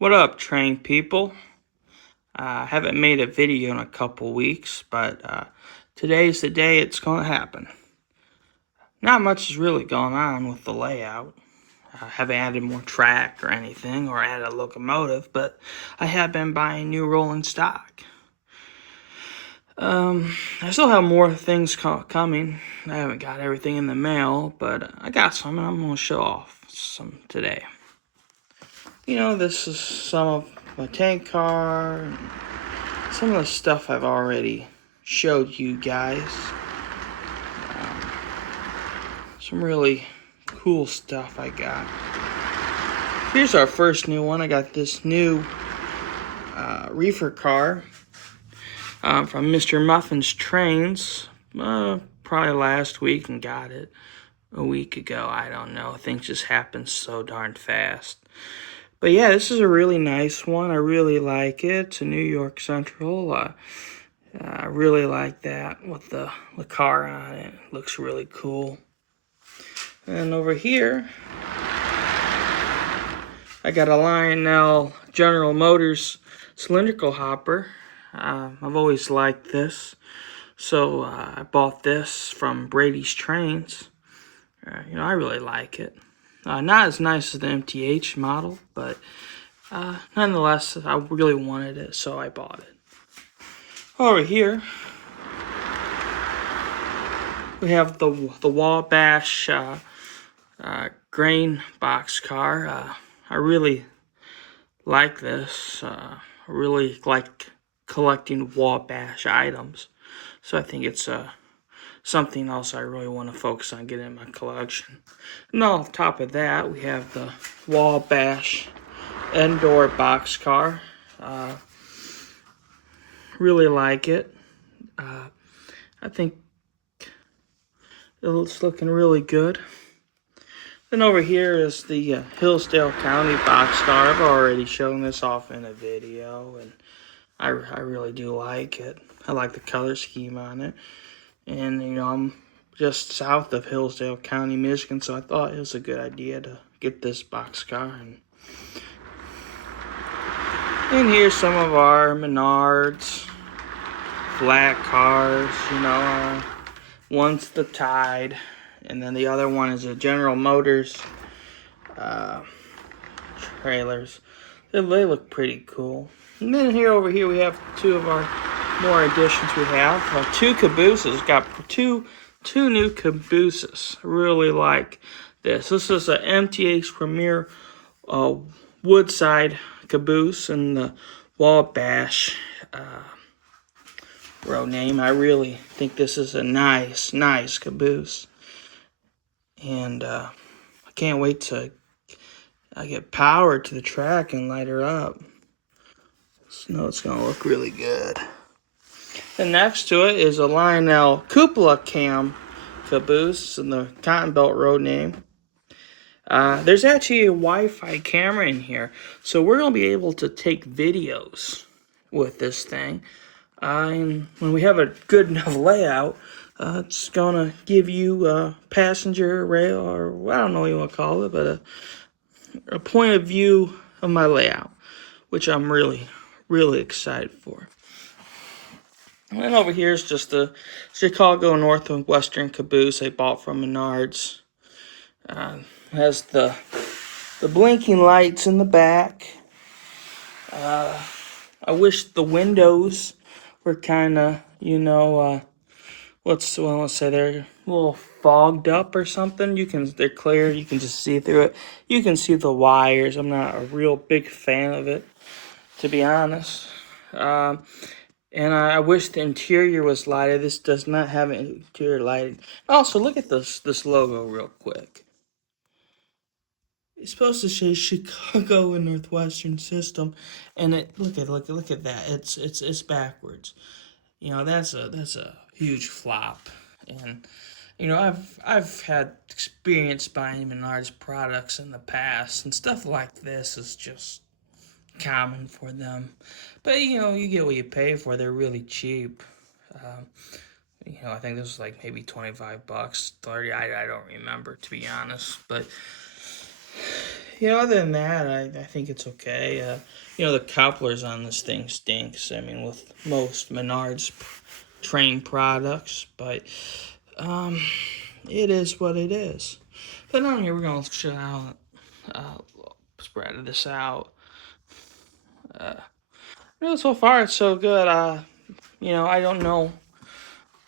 What up, train people? I haven't made a video in a couple weeks, but today's the day it's going to happen. Not much is really going on with the layout. I haven't added more track or anything, or added a locomotive, but I have been buying new rolling stock. I still have more things coming. I haven't got everything in the mail, but I got some, and I'm going to show off some today. This is some of my tank car, and some of the stuff I've already showed you guys. Some really cool stuff I got. Here's our first new one. I got this new reefer car from Mr. Muffin's Trains. Probably last week, and got it a week ago. I don't know. Things just happen so darn fast. But yeah, this is a really nice one. I really like it. It's a New York Central. I really like that with the car on it. It looks really cool. And over here, I got a Lionel General Motors cylindrical hopper. I've always liked this, so I bought this from Brady's Trains. I really like it. Not as nice as the MTH model, but nonetheless, I really wanted it, so I bought it. Over here, we have the Wabash grain boxcar. I really like this. I really like collecting Wabash items, so I think it's something else I really want to focus on getting in my collection. And on top of that, we have the Wabash indoor boxcar. Really like it. I think it's looking really good. Then over here is the Hillsdale County boxcar. I've already shown this off in a video, and I really do like it. I like the color scheme on it. And, I'm just south of Hillsdale County, Michigan, so I thought it was a good idea to get this boxcar. And here's some of our Menards flat cars, one's the Tide, and then the other one is a General Motors trailers. They look pretty cool. And then over here we have two of our more additions we have. Two cabooses. Got two new cabooses. I really like this. This is an MTH Premier Woodside caboose and the Wabash road name. I really think this is a nice caboose. And I can't wait to get power to the track and light her up. I know it's going to look really good. And next to it is a Lionel Cupola Cam caboose and the Cotton Belt road name. There's actually a Wi-Fi camera in here, so we're going to be able to take videos with this thing. And when we have a good enough layout, it's going to give you a passenger rail, or I don't know what you want to call it, but a point of view of my layout, which I'm really excited for. And then over here is just the Chicago Northwestern caboose I bought from Menards. Has the blinking lights in the back. I wish the windows were kind of, let's say they're a little fogged up or something. They're clear. You can just see through it. You can see the wires. I'm not a real big fan of it, to be honest. And I wish the interior was lighted. This does not have interior lighting. Also, look at this logo real quick. It's supposed to say Chicago and Northwestern System, and look at that. It's backwards. That's a huge flop. And I've had experience buying Menards products in the past, and stuff like this is just common for them. But you get what you pay for. They're really cheap. I think this was like maybe $25, 30. I don't remember, to be honest. But Other than that, I think it's okay. The couplers on this thing stinks. I mean, with most Menards train products, but um, it is what it is. But on here, we're gonna show out, spread this out. So far it's so good. I don't know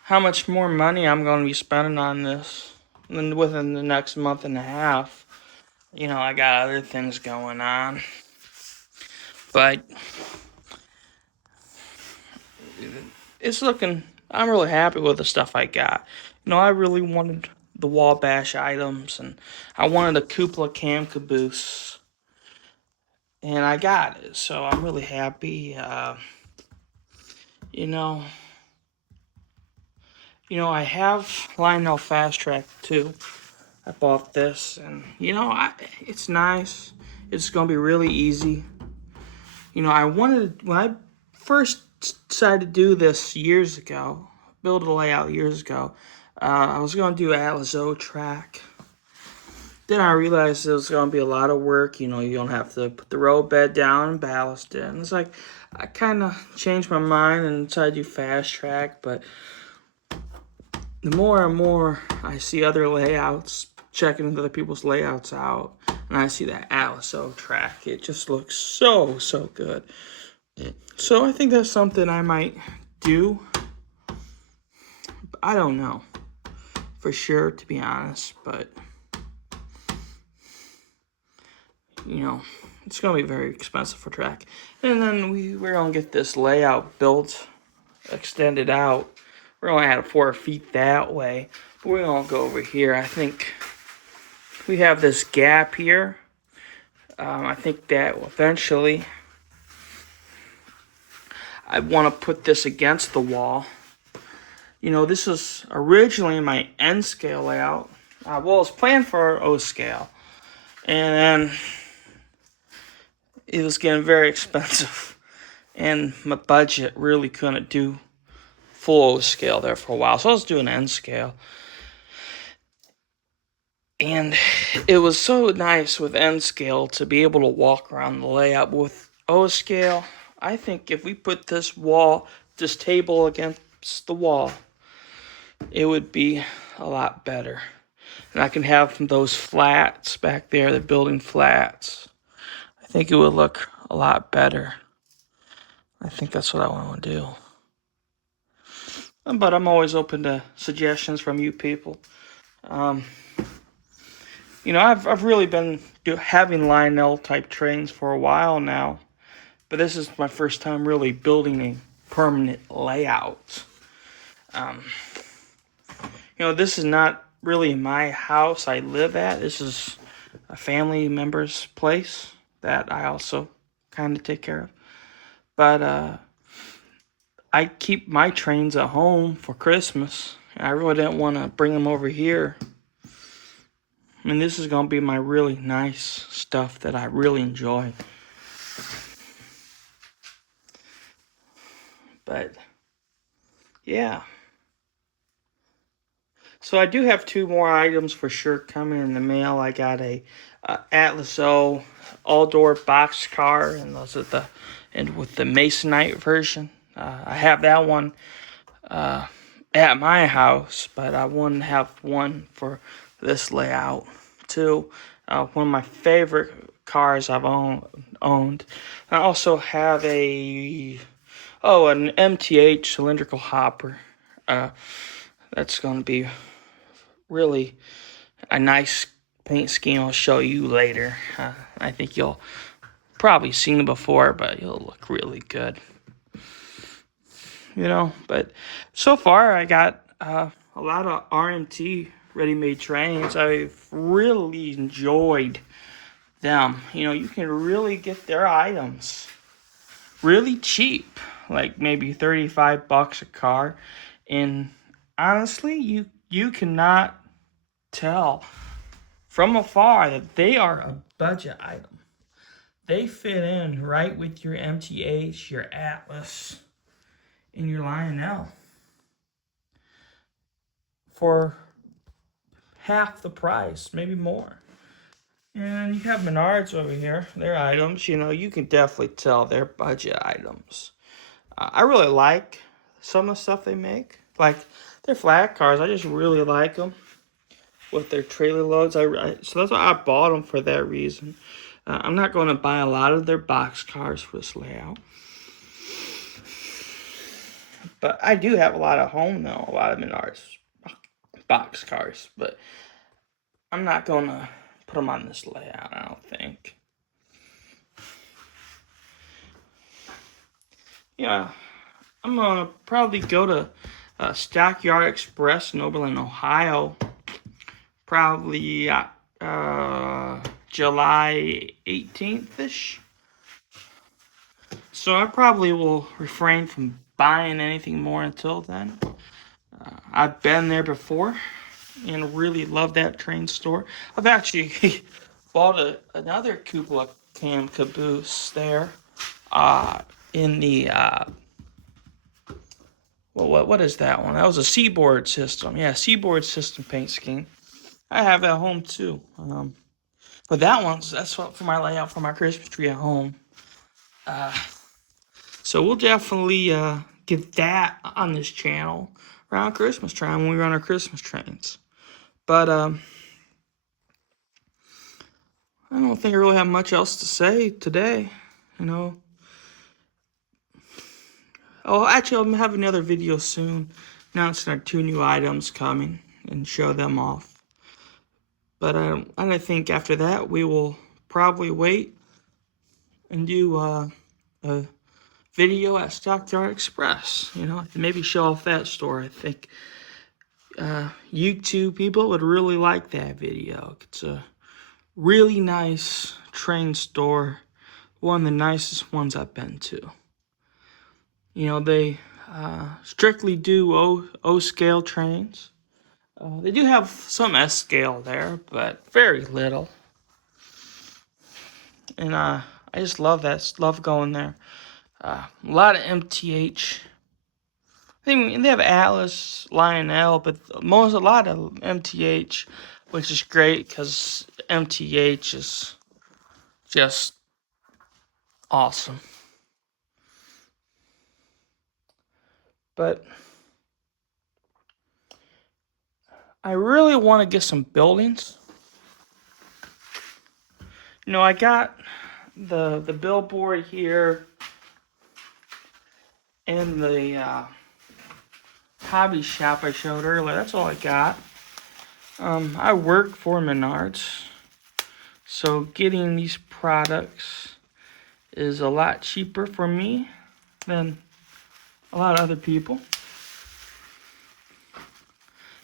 how much more money I'm going to be spending on this within the next month and a half. I got other things going on. But I'm really happy with the stuff I got. I really wanted the Wabash items, and I wanted a cupola cam caboose, and I got it. So I'm really happy. You know, I have Lionel Fast Track too. I bought this, and it's nice. It's gonna be really easy. I wanted when I first decided to do this years ago, build a layout years ago. I was gonna do Atlas O track. Then I realized it was gonna be a lot of work. You're gonna have to put the road bed down and ballast it. And it's like I kind of changed my mind and decided to do fast track. But the more and more I see other layouts, checking into other people's layouts out, and I see that Atlas O track, it just looks so good. So I think that's something I might do. I don't know for sure, to be honest, but it's gonna be very expensive for track. And then we're gonna get this layout built, extended out. We're gonna add 4 feet that way. But we're gonna go over here. I think we have this gap here. I think that eventually I want to put this against the wall. This is originally my N scale layout. It's planned for O scale, and then it was getting very expensive, and my budget really couldn't do full O scale there for a while, so I was doing N scale. And it was so nice with N scale to be able to walk around the layout. With O scale, I think if we put this table against the wall, it would be a lot better. And I can have those flats back there, the building flats. I think it would look a lot better. I think that's what I want to do. But I'm always open to suggestions from you people. I've really been having Lionel type trains for a while now, but this is my first time really building a permanent layout. This is not really my house I live at. This is a family member's place that I also kind of take care of. But I keep my trains at home for Christmas. I really didn't want to bring them over here. I mean, this is going to be my really nice stuff that I really enjoy. But, yeah. So I do have 2 more items for sure coming in the mail. I got a Atlas O all-door box car, and with the Masonite version. I have that one at my house, but I want to have one for this layout too. One of my favorite cars I've owned. I also have an MTH cylindrical hopper. That's going to be really a nice paint scheme. I'll show you later. I think you'll probably seen it before, but it'll look really good. But so far I got a lot of RMT ready-made trains. I've really enjoyed them. You can really get their items really cheap, like maybe $35 a car, and honestly, you cannot tell from afar that they are a budget item. They fit in right with your MTH, your Atlas, and your Lionel for half the price, maybe more. And you have Menards over here. Their items, you know, you can definitely tell they're budget items. I really like some of the stuff they make. Like, their flat cars, I just really like them with their trailer loads. So that's why I bought them for that reason. I'm not going to buy a lot of their box cars for this layout. But I do have a lot of home, though. A lot of Menards box cars. But I'm not going to put them on this layout, I don't think. Yeah, I'm going to probably go to Stockyard Express in Oberlin, Ohio. Probably July 18th-ish. So I probably will refrain from buying anything more until then. I've been there before and really love that train store. I've actually bought another Cupola cam caboose there in the what is that one? That was a Seaboard system. Yeah, Seaboard system paint scheme. I have at home too. But that's what for my layout for my Christmas tree at home. So we'll definitely get that on this channel around Christmas time when we run our Christmas trains. But I don't think I really have much else to say today. You know. Oh, actually, I'll have another video soon announcing our 2 new items coming and show them off. But I think after that we will probably wait and do a video at Stockyard Express. You know, maybe show off that store. I think YouTube people would really like that video. It's a really nice train store, one of the nicest ones I've been to. You know, they strictly do O-scale trains. They do have some S-scale there, but very little. And I just love that. Love going there. A lot of MTH. I think they have Atlas, Lionel, but a lot of MTH, which is great because MTH is just awesome. But I really want to get some buildings. You know, I got the billboard here and the hobby shop I showed earlier. That's all I got. I work for Menards, so getting these products is a lot cheaper for me than a lot of other people.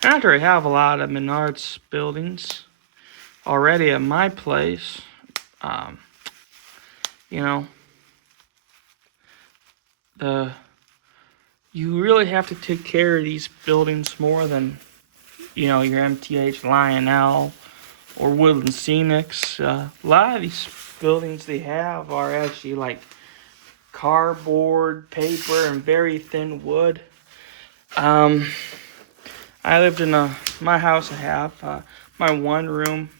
And after I have a lot of Menards buildings already at my place, you know, you really have to take care of these buildings more than, you know, your MTH, Lionel, or Woodland Scenics. A lot of these buildings they have are actually like cardboard, paper, and very thin wood. I lived in my house I have, my one room.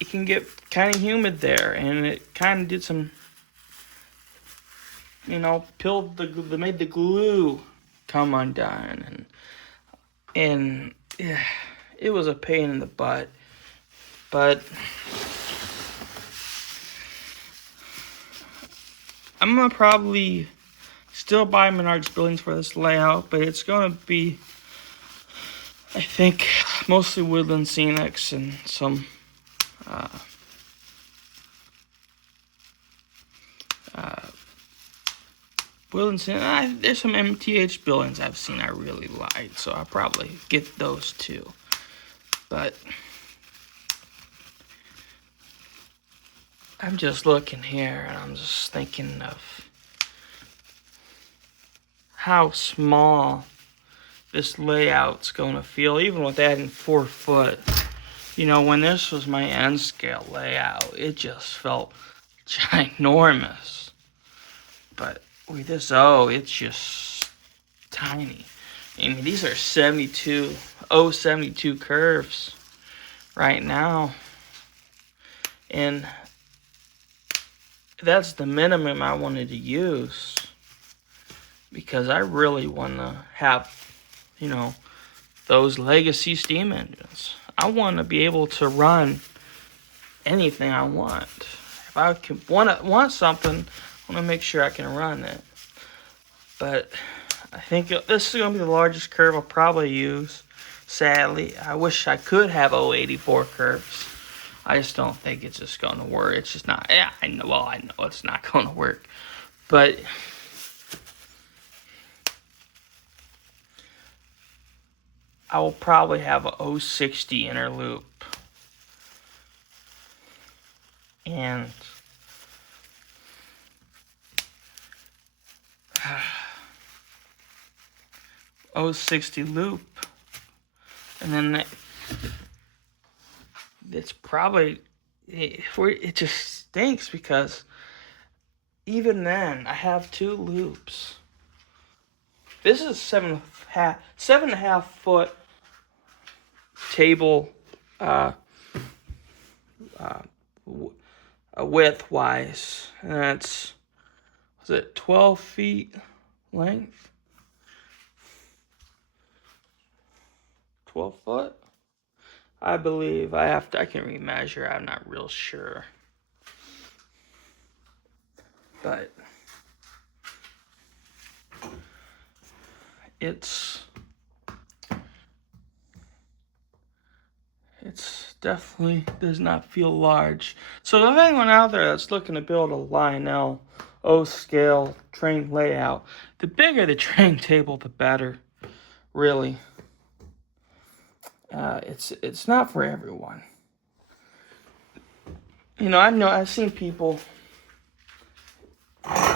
It can get kind of humid there, and it kind of did some, you know, made the glue come undone, and yeah, it was a pain in the butt. But I'm gonna probably still buy Menards buildings for this layout, but it's gonna be, I think, mostly Woodland Scenics and some Woodland Scenics. There's some MTH buildings I've seen I really like, so I'll probably get those too. But I'm just looking here and I'm just thinking of how small this layout's gonna feel, even with adding 4 foot. You know, when this was my N scale layout, it just felt ginormous. But with this it's just tiny. I mean, these are 72 curves right now. And that's the minimum I wanted to use, because I really want to have, those legacy steam engines. I want to be able to run anything I want. If I want something, I want to make sure I can run it. But I think this is going to be the largest curve I'll probably use. Sadly, I wish I could have 084 curves. I just don't think it's just going to work. It's just not. Yeah, I know it's not going to work. But I will probably have a 060 inner loop. And 060 loop. And then it's probably, it just stinks, because even then I have 2 loops. This is 7.5 foot table width wise, and that's, was it 12 feet length? 12 foot? I believe. I can remeasure. I'm not real sure. But it's definitely does not feel large. So if anyone out there that's looking to build a Lionel O-scale train layout, the bigger the train table, the better. Really. It's not for everyone. I've seen people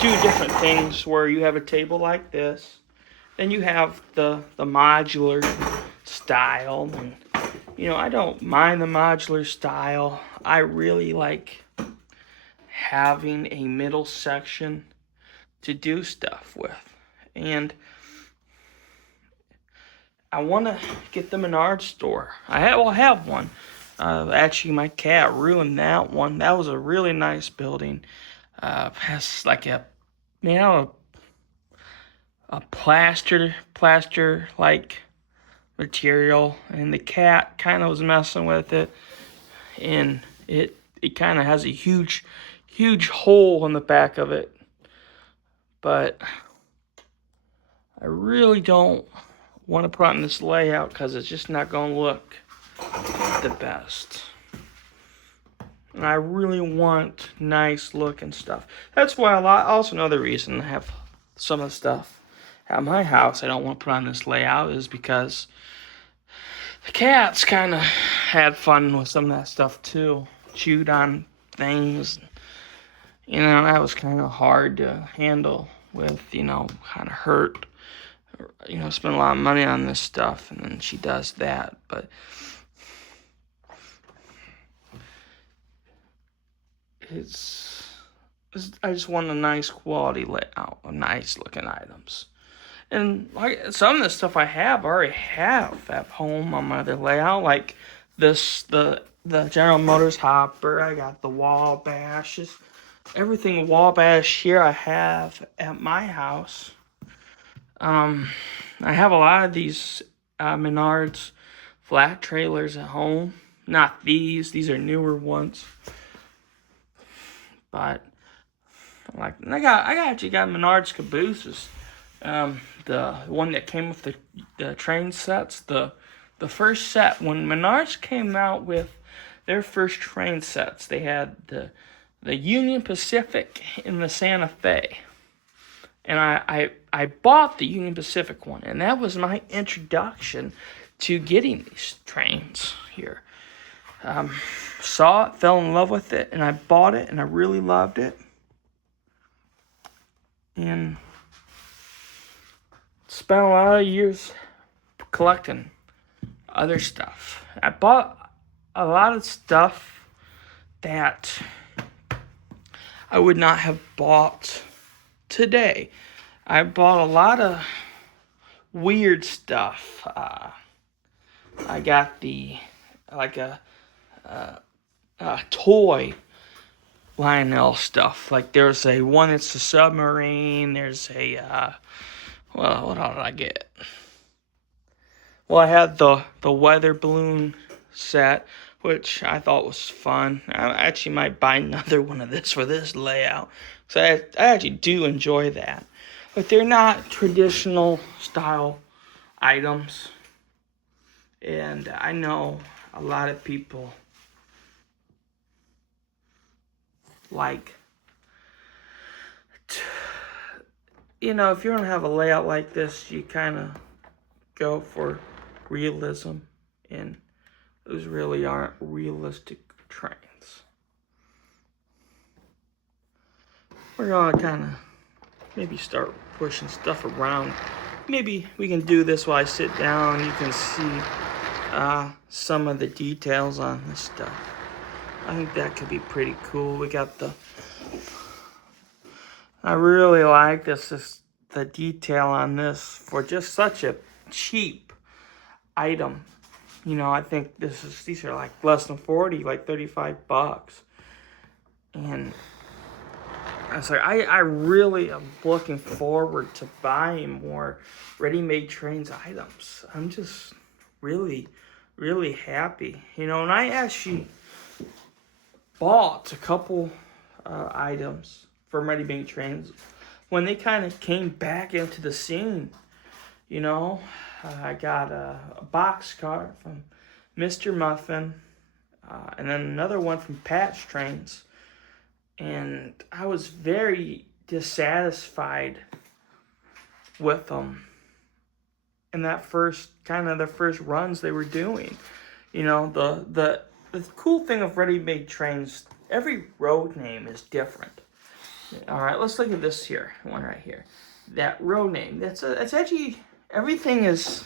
do different things where you have a table like this, then you have the modular style, and I don't mind the modular style. I really like having a middle section to do stuff with, and I want to get the Menards store. I have one. Actually, my cat ruined that one. That was a really nice building. Has like a plaster like material, and the cat kind of was messing with it, and it kind of has a huge hole in the back of it. But I really don't want to put on this layout, because it's just not going to look the best. And I really want nice looking stuff. That's why also another reason I have some of the stuff at my house I don't want to put on this layout is because the cats kind of had fun with some of that stuff too. Chewed on things. That was kind of hard to handle with, kind of hurt. Spend a lot of money on this stuff, and then she does that. But I just want a nice quality layout, nice looking items. And like some of the stuff I already have at home on my other layout, like this, the General Motors hopper. I got the Wabash. Everything Wabash here I have at my house. I have a lot of these Menards flat trailers at home. Not these. These are newer ones. But I actually got Menards cabooses. The one that came with the train sets. The first set, when Menards came out with their first train sets, they had the Union Pacific and the Santa Fe. And I bought the Union Pacific one, and that was my introduction to getting these trains here. Saw it, fell in love with it, and I bought it, and I really loved it. And spent a lot of years collecting other stuff. I bought a lot of stuff that I would not have bought today. I bought a lot of weird stuff. I got a toy Lionel stuff. Like there's a one that's a submarine. There's a well, what did I get? Well, I had the weather balloon set, which I thought was fun. I actually might buy another one of this for this layout. So I actually do enjoy that. But they're not traditional style items. And I know a lot of people like, you know, if you don't have a layout like this, you kind of go for realism. And those really aren't realistic trains. We're gonna kind of maybe start pushing stuff around. Maybe we can do this while I sit down. You can see some of the details on this stuff. I think that could be pretty cool. We got I really like this the detail on this for just such a cheap item. You know, I think these are like less than 40, like $35. And I'm sorry, I really am looking forward to buying more ready-made trains items. I'm just really, really happy. You know, and I actually bought a couple items from ready-made trains when they kind of came back into the scene. You know, I got a box car from Mr. Muffin, and then another one from Patch Trains. And I was very dissatisfied with them in that first, kind of the first runs they were doing. You know, the cool thing of ready-made trains, every road name is different. All right, let's look at this here, one right here. That road name, it's actually, everything is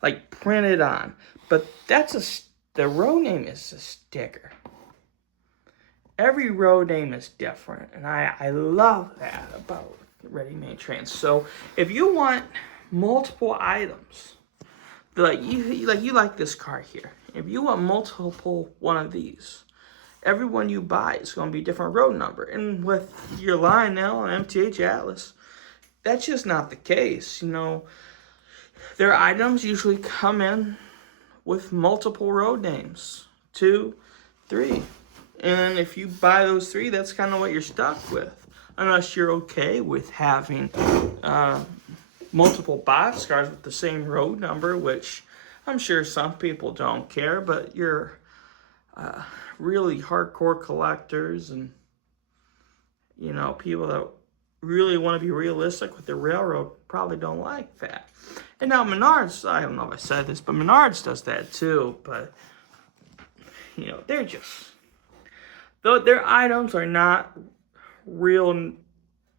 like printed on, but the road name is a sticker. Every road name is different, and I love that about ready-made trains. So if you want multiple items, like you like this car here, if you want multiple one of these, every one you buy is going to be a different road number. And with your Lionel and MTH Atlas, that's just not the case. You know, their items usually come in with multiple road names, 2, 3. And if you buy those 3, that's kind of what you're stuck with. Unless you're okay with having multiple boxcars with the same road number, which I'm sure some people don't care, but you're really hardcore collectors and, you know, people that really want to be realistic with the railroad probably don't like that. And now Menards, I don't know if I said this, but Menards does that too. But, you know, they're just, though their items are not real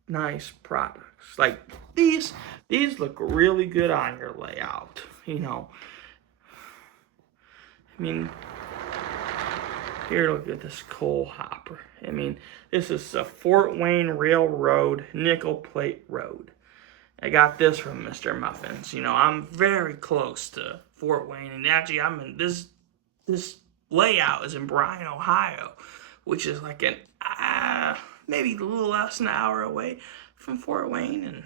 nice products. Like these look really good on your layout, you know. I mean, here, look at this coal hopper. I mean, this is a Fort Wayne Railroad nickel plate road. I got this from Mr. Muffins. You know, I'm very close to Fort Wayne, and actually, I'm in this layout is in Bryan, Ohio, which is like an maybe a little less than an hour away from Fort Wayne. And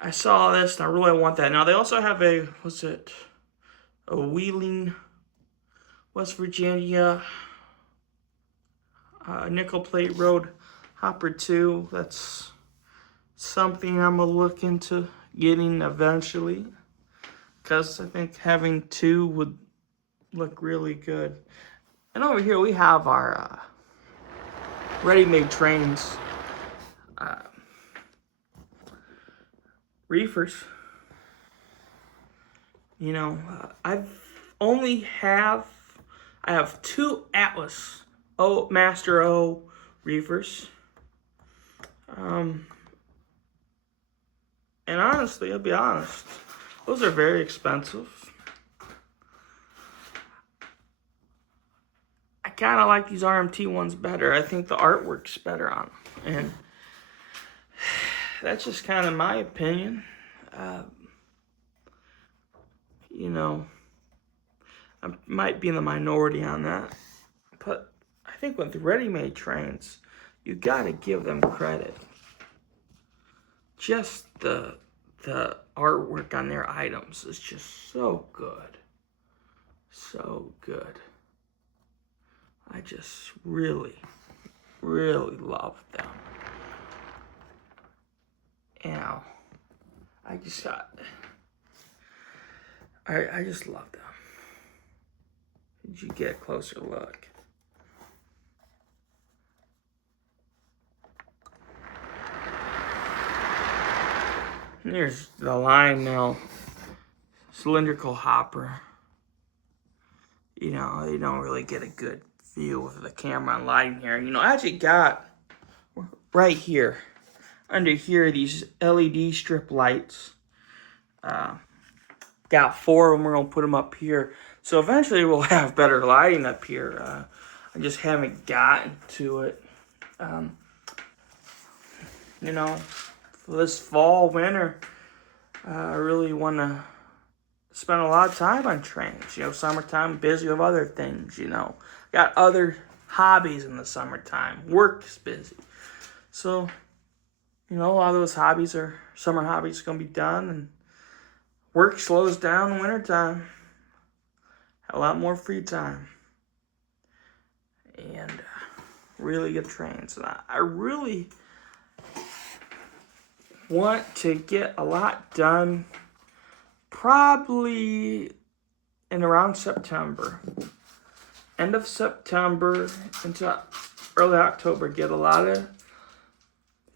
I saw this, and I really want that. Now they also have a Wheeling, West Virginia nickel plate road hopper 2. That's something I'm gonna look into getting eventually, because I think having 2 would look really good. And over here we have our ready-made trains reefers. You know, I have 2 Atlas Master O reefers. And honestly, I'll be honest, those are very expensive. I kind of like these RMT ones better. I think the artwork's better on them. And that's just kind of my opinion. You know, I might be in the minority on that, but I I think with ready-made trains, you gotta give them credit. Just the artwork on their items is just so good. So good. I just really, really love them. You know, I just love them. Did you get a closer look? And here's the Lionel cylindrical hopper. You know, you don't really get a good view with the camera and lighting here. You know, I actually got right here, under here, these LED strip lights. Got 4 of them. We're going to put them up here. So eventually we'll have better lighting up here. I just haven't gotten to it. You know, for this fall, winter, I really want to spend a lot of time on trains. You know, summertime, busy with other things, you know. Got other hobbies in the summertime. Work's busy. So, you know, a lot of those hobbies are, summer hobbies going to be done, and work slows down in wintertime. A lot more free time. And really good trains. And I really want to get a lot done probably in around September. End of September into early October. Get a lot of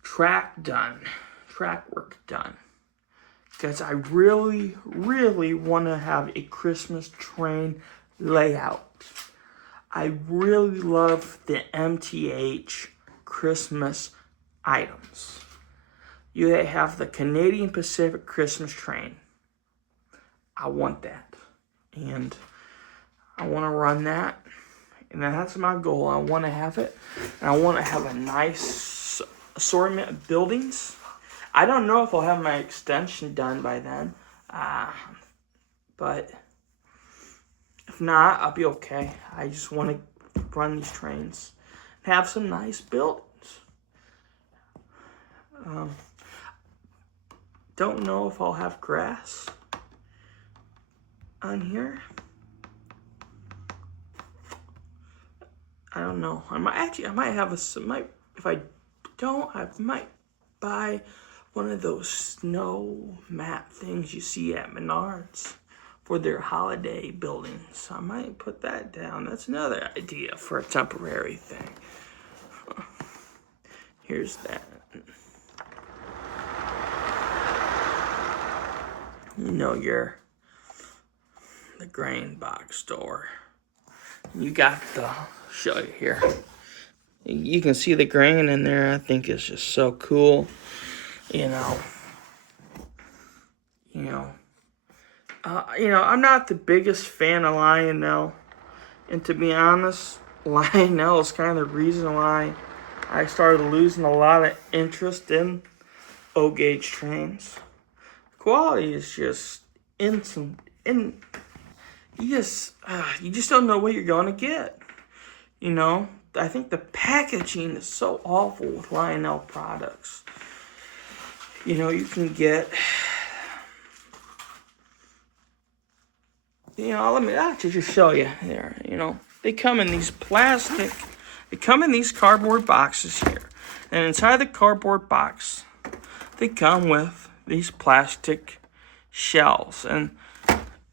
track work done. Because I really, really want to have a Christmas train layout. I really love the MTH Christmas items. You have the Canadian Pacific Christmas train. I want that. And I want to run that. And that's my goal. I want to have it. And I want to have a nice assortment of buildings. I don't know if I'll have my extension done by then. But if not, I'll be okay. I just want to run these trains and have some nice buildings. Don't know if I'll have grass on here. I don't know. I might have if I don't, I might buy one of those snow mat things you see at Menards for their holiday buildings. I might put that down. That's another idea for a temporary thing. Here's that. You know, the grain box store. You got the, show you here. You can see the grain in there. I think it's just so cool. You know, I'm not the biggest fan of Lionel, and to be honest, Lionel is kind of the reason why I started losing a lot of interest in O-gauge trains. Quality is just instant, and you just don't know what you're gonna get. You know, I think the packaging is so awful with Lionel products. You know, you can get, you know, let me actually just show you there. You know, they come in these cardboard boxes here. And inside the cardboard box, they come with these plastic shells. And,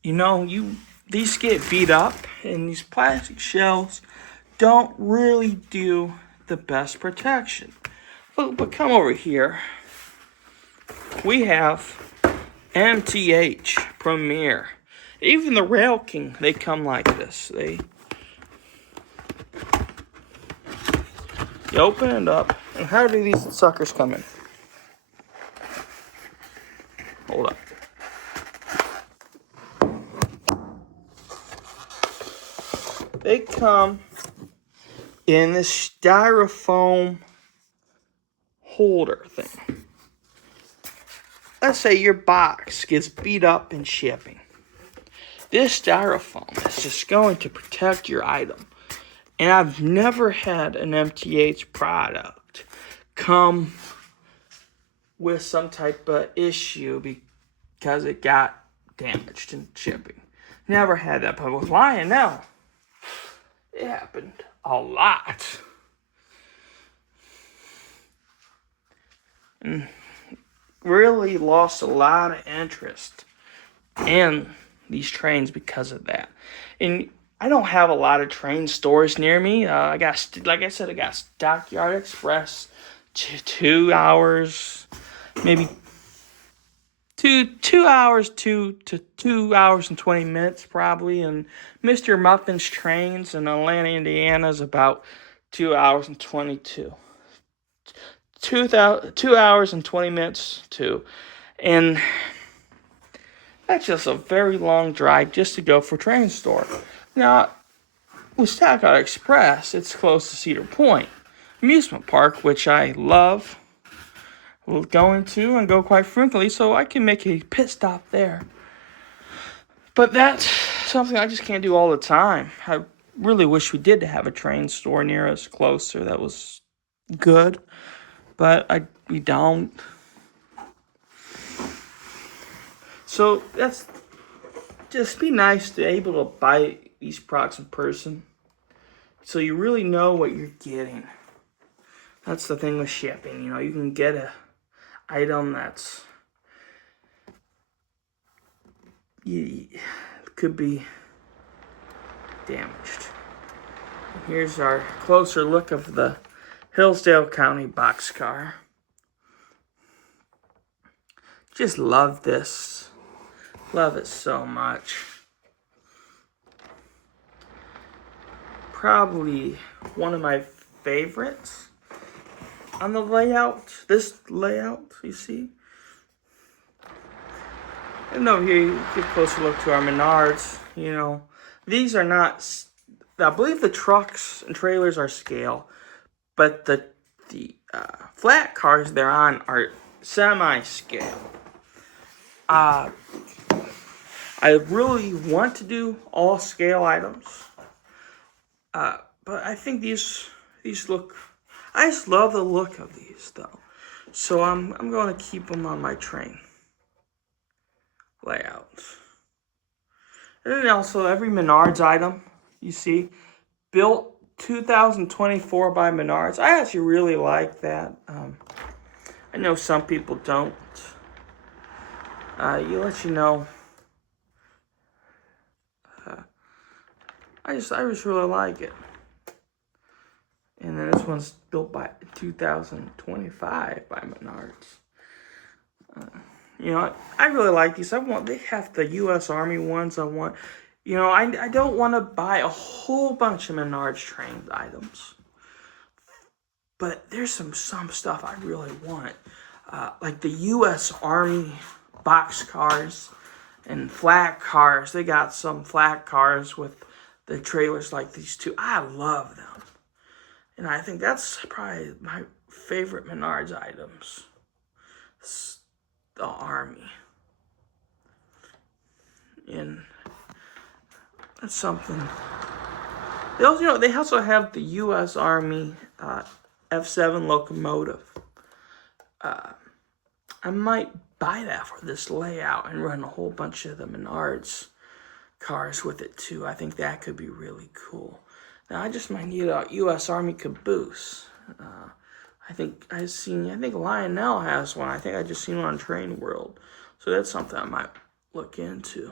you know, these get beat up, and these plastic shells don't really do the best protection. But come over here. We have MTH Premier. Even the Rail King, they come like this. You open it up, and how do these suckers come in? Hold up. They come in this styrofoam holder thing. Let's say your box gets beat up in shipping. This styrofoam is just going to protect your item. And I've never had an MTH product come with some type of issue because it got damaged in shipping. Never had that, but with Lionel, it happened a lot. And really lost a lot of interest in these trains because of that. And I don't have a lot of train stores near me. I got, like I said, I got Stockyard Express, 2 hours, maybe 2 hours, 2 hours and 20 minutes probably. And Mr. Muffin's trains in Atlanta, Indiana is about 2 hours and 2 hours and 20 minutes too. And that's just a very long drive just to go for train store. Now, with Stockyard Express, it's close to Cedar Point Amusement Park, which I love going to and go quite frequently, so I can make a pit stop there. But that's something I just can't do all the time. I really wish we did have a train store near us closer that was good, but we don't. So that's just be nice to be able to buy these products in person, so you really know what you're getting. That's the thing with shipping. You know, you can get a item that's could be damaged. Here's our closer look of the Hillsdale County boxcar. Just love this. Love it so much. Probably one of my favorites on the layout. This layout, you see? And over here, you get a closer look to our Menards. You know, these are not, I believe the trucks and trailers are scale, but the flat cars they're on are semi-scale. I really want to do all scale items, but I think these look. I just love the look of these though, so I'm going to keep them on my train layouts. And then also every Menards item you see built 2024 by Menards. I actually really like that. I know some people don't. You know. I just really like it. And then this one's built by 2025 by Menards. You know, I really like these. They have the U.S. Army ones. You know, I don't want to buy a whole bunch of Menards train items. But there's some stuff I really want. Like the U.S. Army box cars and flat cars. They got some flat cars with the trailers like these two. I love them. And I think that's probably my favorite Menards items. It's the Army. And that's something. They also have the U.S. Army F7 locomotive. I might buy that for this layout and run a whole bunch of the Menards cars with it too. I think that could be really cool. Now I just might need a U.S. Army caboose. I think Lionel has one. I think I just seen one on Train World. So that's something I might look into.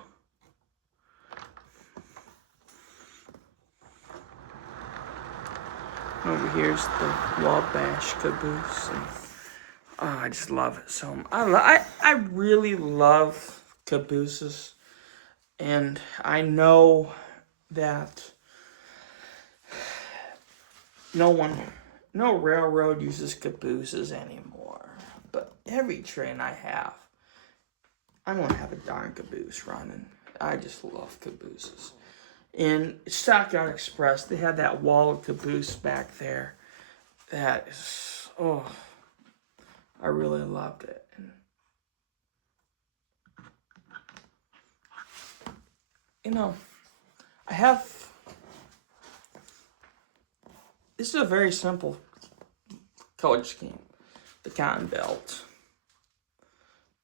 Over here's the Wabash caboose. And, I just love it so much. I really love cabooses. And I know that no railroad uses cabooses anymore. But every train I have, I'm going to have a darn caboose running. I just love cabooses. In Stockyard Express, they had that wall of caboose back there. That is, I really loved it. And, you know, I have this is a very simple color scheme. The cotton belt.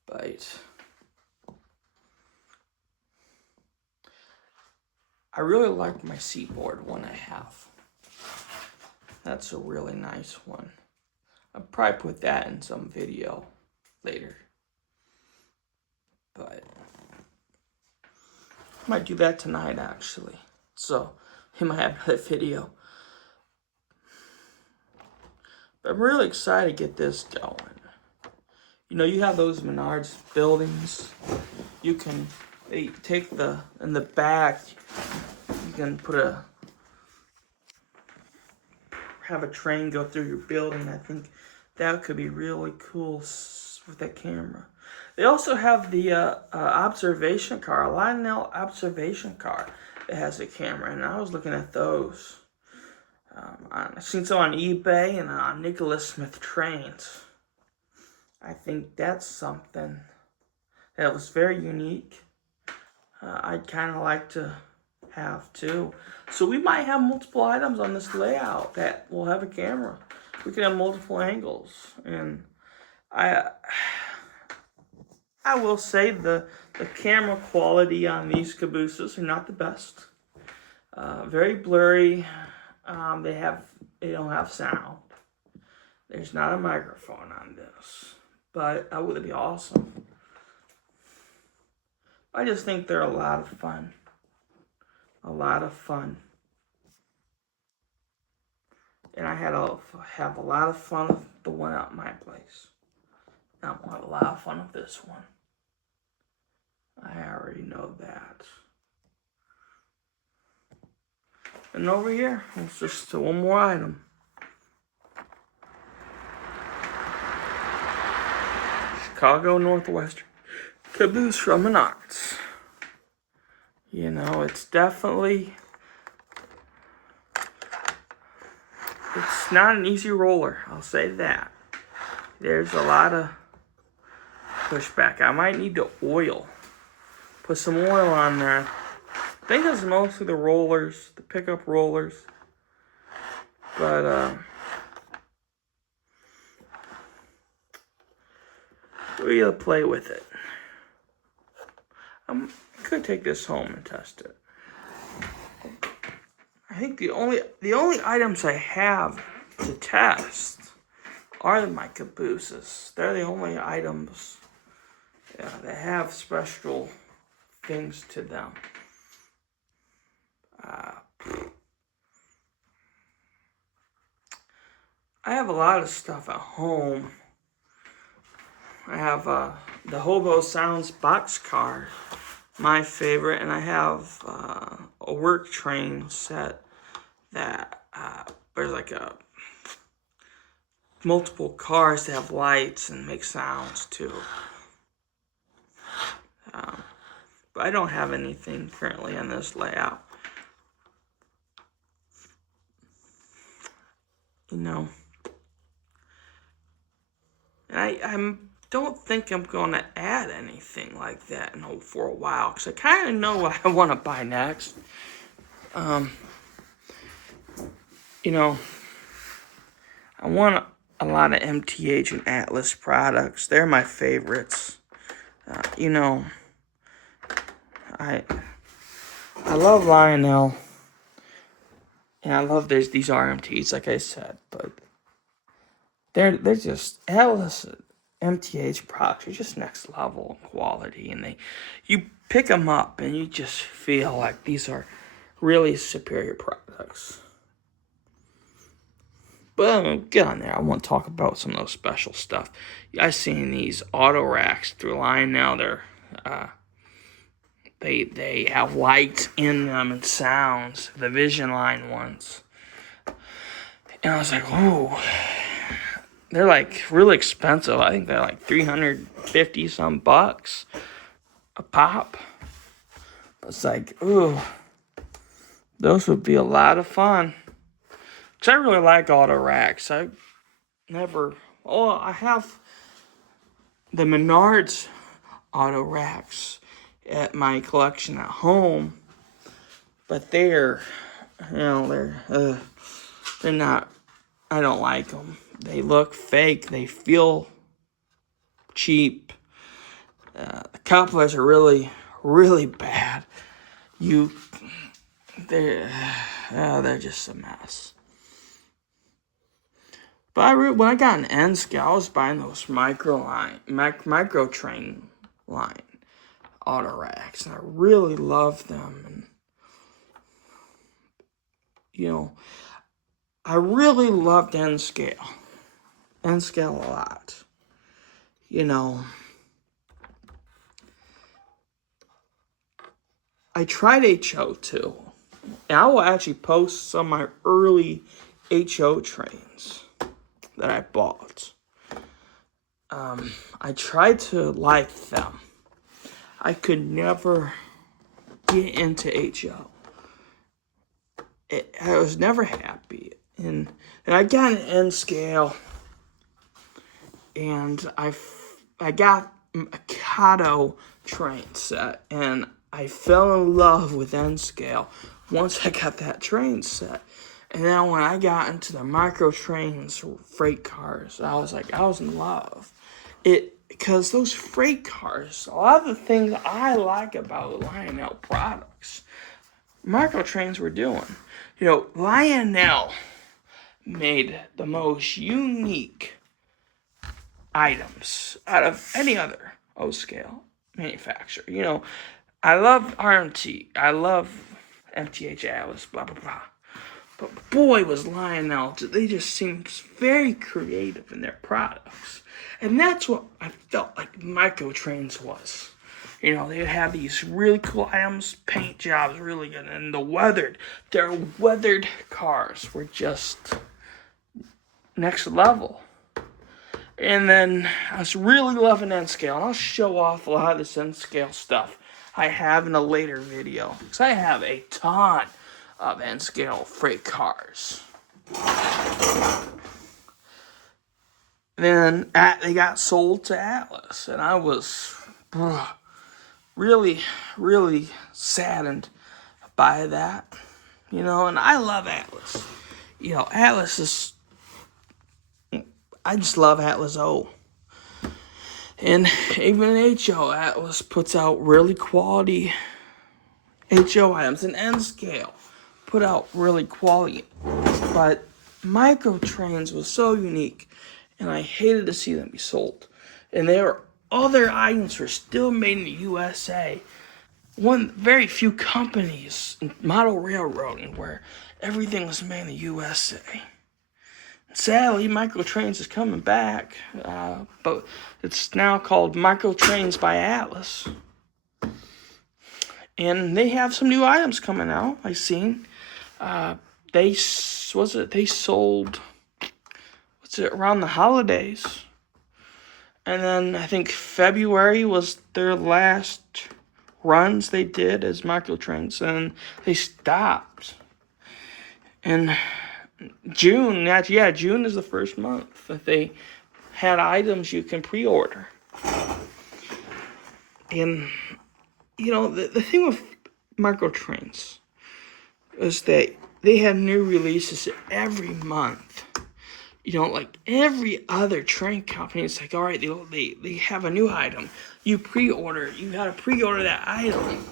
But I really like my seatboard one I have. That's a really nice one. I'll probably put that in some video later. But I might do that tonight actually. So I might have another video. But I'm really excited to get this going. You know, you have those Menards buildings. They take in the back, you can have a train go through your building. I think that could be really cool with that camera. They also have the observation car, a Lionel observation car that has a camera, and I was looking at those. I've seen some on eBay and on Nicholas Smith trains. I think that's something that was very unique. I'd kind of like to have too. So we might have multiple items on this layout that will have a camera. We can have multiple angles, and I will say the camera quality on these cabooses are not the best. Very blurry. They don't have sound. There's not a microphone on this, but that would be awesome. I just think they're a lot of fun. A lot of fun. And I have a lot of fun with the one at my place. I'm gonna have a lot of fun with this one. I already know that. And over here, it's just one more item. Chicago Northwestern caboose from Menards. You know, it's not an easy roller, I'll say that. There's a lot of pushback. I might need to put some oil on there. I think it's mostly the rollers, the pickup rollers. But, we gotta play with it. I could take this home and test it. I think the only items I have to test are my cabooses. They're the only items that have special things to them. I have a lot of stuff at home. I have the Hobo Sounds boxcar, my favorite, and I have a work train set that there's like multiple cars that have lights and make sounds too. But I don't have anything currently on this layout. You know, and I don't think I'm going to add anything like that for a while, because I kind of know what I want to buy next. You know, I want a lot of MTH and Atlas products. They're my favorites. You know, I love Lionel, and I love these RMTs, like I said, but they're just Atlas MTH products are just next level quality, and you pick them up and you just feel like these are really superior products. But I'm gonna get on there. I want to talk about some of those special stuff. I've seen these auto racks through Lionel. They have lights in them and sounds. The Vision Line ones, and I was like, oh. They're like really expensive. I think they're like $350 some bucks a pop. It's like, ooh, those would be a lot of fun. Cause I really like auto racks. I have the Menards auto racks at my collection at home, but they're They're not, I don't like them. They look fake. They feel cheap. The couplers are really, really bad. They're just a mess. But when I got an N scale, I was buying those micro train line auto racks, and I really love them. And I really loved N scale a lot. I tried HO too. And I will actually post some of my early HO trains that I bought. I tried to like them. I could never get into HO. I was never happy. And I got an N scale. And I got a Kato train set. And I fell in love with N scale once I got that train set. And then when I got into the micro trains, freight cars, I was in love. Because those freight cars, a lot of the things I like about Lionel products, micro trains were doing. Lionel made the most unique items out of any other O-scale manufacturer. I love RMT. I love MTH Atlas, blah, blah, blah. But boy, was Lionel, they just seemed very creative in their products. And that's what I felt like micro trains was. They would have these really cool items, paint jobs really good, and their weathered cars were just next level. And then I was really loving N-scale, and I'll show off a lot of this N-scale stuff I have in a later video, because I have a ton of N-scale freight cars. Then they got sold to Atlas, and I was really, really saddened by that. And I love Atlas. Atlas is, I just love Atlas O. And even HO, Atlas puts out really quality HO items, and N-scale put out really quality. But micro trains was so unique, and I hated to see them be sold. And other items were still made in the USA. Very few companies, model railroading, where everything was made in the USA. Sadly, micro trains is coming back, but it's now called Micro Trains by Atlas. And they have some new items coming out. I've seen. They sold around the holidays, and then I think February was their last runs they did as micro trains, and they stopped. And June is the first month that they had items you can pre-order. And the thing with micro trains is that they have new releases every month. Like every other train company, it's like, all right, they have a new item. You gotta pre-order that item.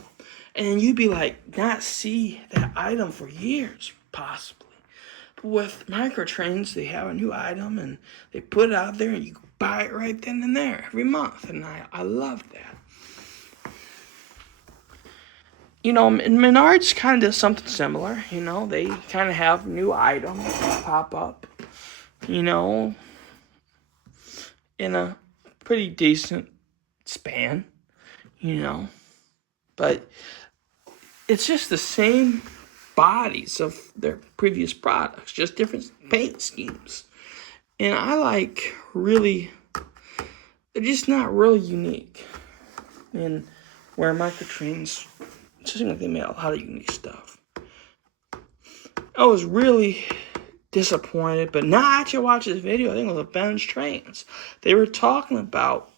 And you'd be like, not see that item for years, possibly. But with micro trains, they have a new item and they put it out there and you buy it right then and there every month. And I love that. Menards kind of does something similar. They kind of have new items that pop up, in a pretty decent span, But it's just the same bodies of their previous products, just different paint schemes. And they're just not really unique. And where micro trains, it seems like they made a lot of unique stuff. I was really disappointed, but now I actually watched this video. I think it was a Ben's Trains. They were talking about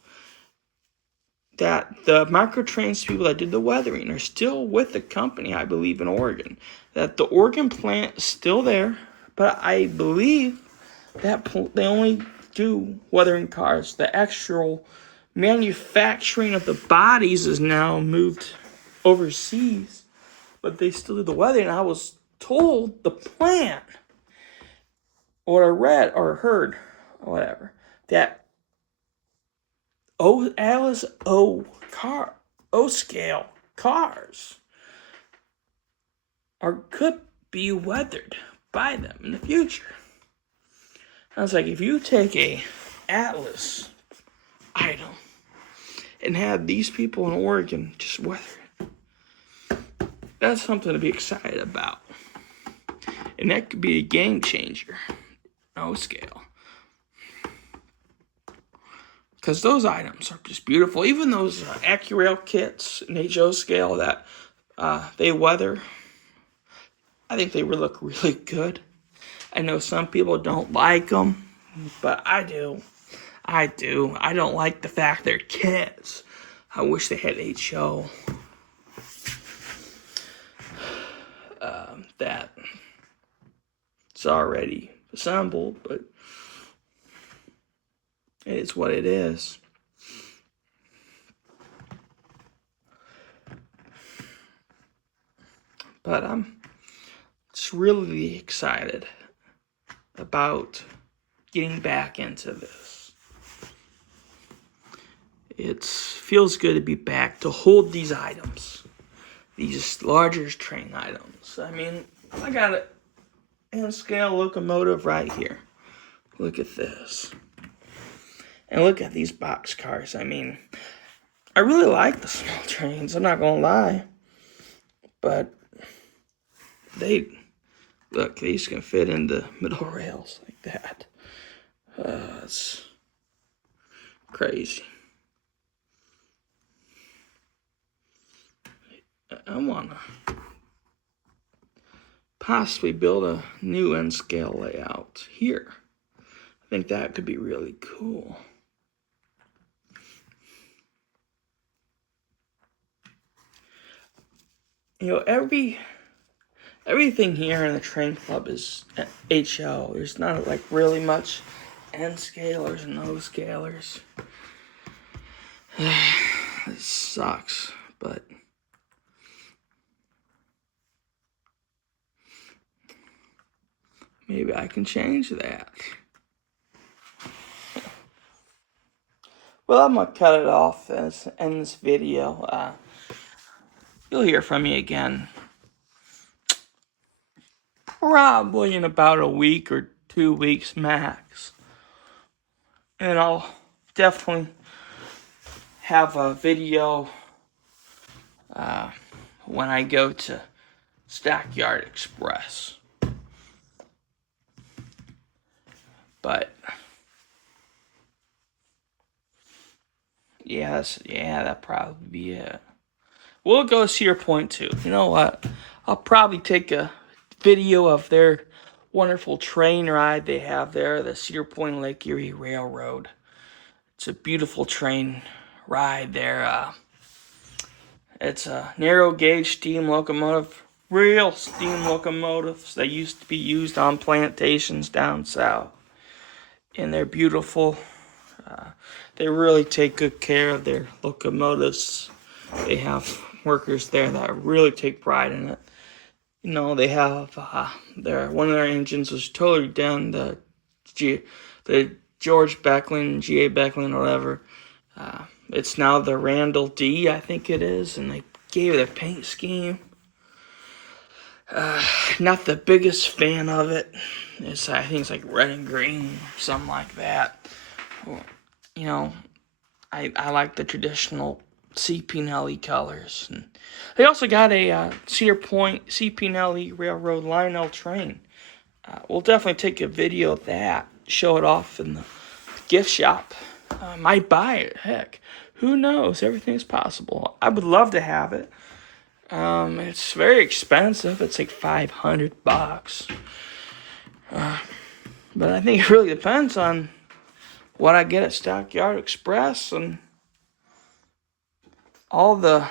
that the micro trains people that did the weathering are still with the company, I believe, in Oregon. That the Oregon plant is still there, but I believe that they only do weathering cars. The actual manufacturing of the bodies is now moved overseas, but they still do the weathering. I was told the plant, or I read or heard, or whatever, that Alice O scale cars could be weathered by them in the future. I was like, if you take a Atlas item and have these people in Oregon just weather it, that's something to be excited about. And that could be a game changer. O scale. Because those items are just beautiful. Even those AccuRail kits in HO scale that they weather, I think they look really good. I know some people don't like them, but I do. I don't like the fact they're kits. I wish they had HO. That it's already assembled, but it's what it is. But I'm just really excited about getting back into this. It feels good to be back, to hold these items, these larger train items. I mean, I got an N-scale locomotive right here. Look at this. And look at these box cars. I mean, I really like the small trains, I'm not gonna lie. But these can fit into middle rails like that. It's crazy. I wanna possibly build a new N-scale layout here. I think that could be really cool. You know, everything here in the train club is HL. There's not like really much N-scalers and O-scalers. It sucks, but maybe I can change that. Well, I'm gonna cut it off in this video. You'll hear from me again probably in about a week or 2 weeks max. And I'll definitely have a video when I go to Stackyard Express. But yeah, that'd probably be it. We'll go to Cedar Point too. You know what? I'll probably take a video of their wonderful train ride they have there, the Cedar Point Lake Erie Railroad. It's a beautiful train ride there. It's a narrow gauge steam locomotive, real steam locomotives that used to be used on plantations down south. And they're beautiful. They really take good care of their locomotives. They have workers there that really take pride in it. You know, they have one of their engines was totally done. The George Becklin, G.A. Becklin, or whatever. It's now the Randall D, I think it is, and they gave it a paint scheme. Not the biggest fan of it. I think it's like red and green, something like that. You know, I like the traditional CP&LE colors. And they also got a Cedar Point CP&LE Railroad Lionel train. We'll definitely take a video of that, show it off in the gift shop. Might buy it, heck. Who knows? Everything's possible. I would love to have it. It's very expensive. It's like $500. But I think it really depends on what I get at Stockyard Express and all the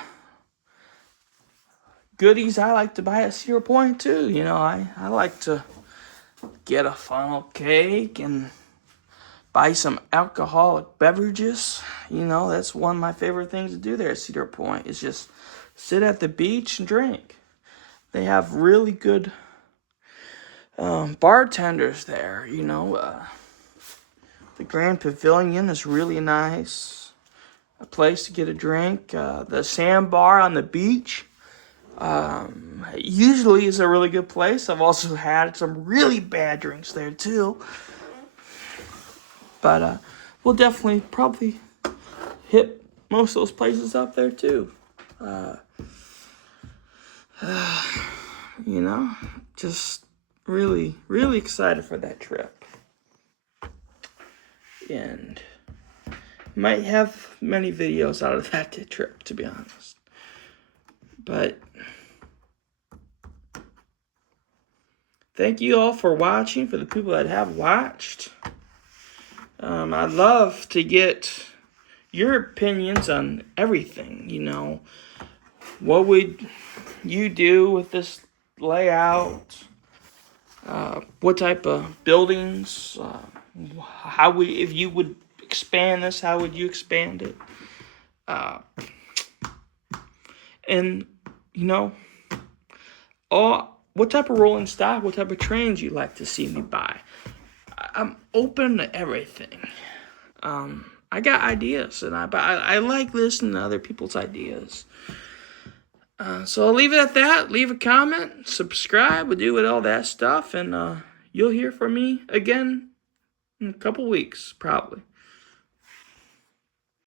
goodies I like to buy at Cedar Point too. You know, I like to get a funnel cake and buy some alcoholic beverages. You know, that's one of my favorite things to do there at Cedar Point, is just sit at the beach and drink. They have really good bartenders there, you know. The Grand Pavilion is really nice. A place to get a drink. The sandbar on the beach usually is a really good place. I've also had some really bad drinks there too. But we'll definitely probably hit most of those places up there too. You know, just really, really excited for that trip. And might have many videos out of that trip, to be honest. But thank you all for watching, for the people that have watched. I'd love to get your opinions on everything, you know. What would you do with this layout? What type of buildings? If you would expand this, how would you expand it? And, you know, what type of rolling stock, what type of trains you'd like to see me buy? I'm open to everything. I got ideas, and I like listening to other people's ideas. So I'll leave it at that. Leave a comment, subscribe, we'll do with all that stuff, and you'll hear from me again in a couple weeks, probably.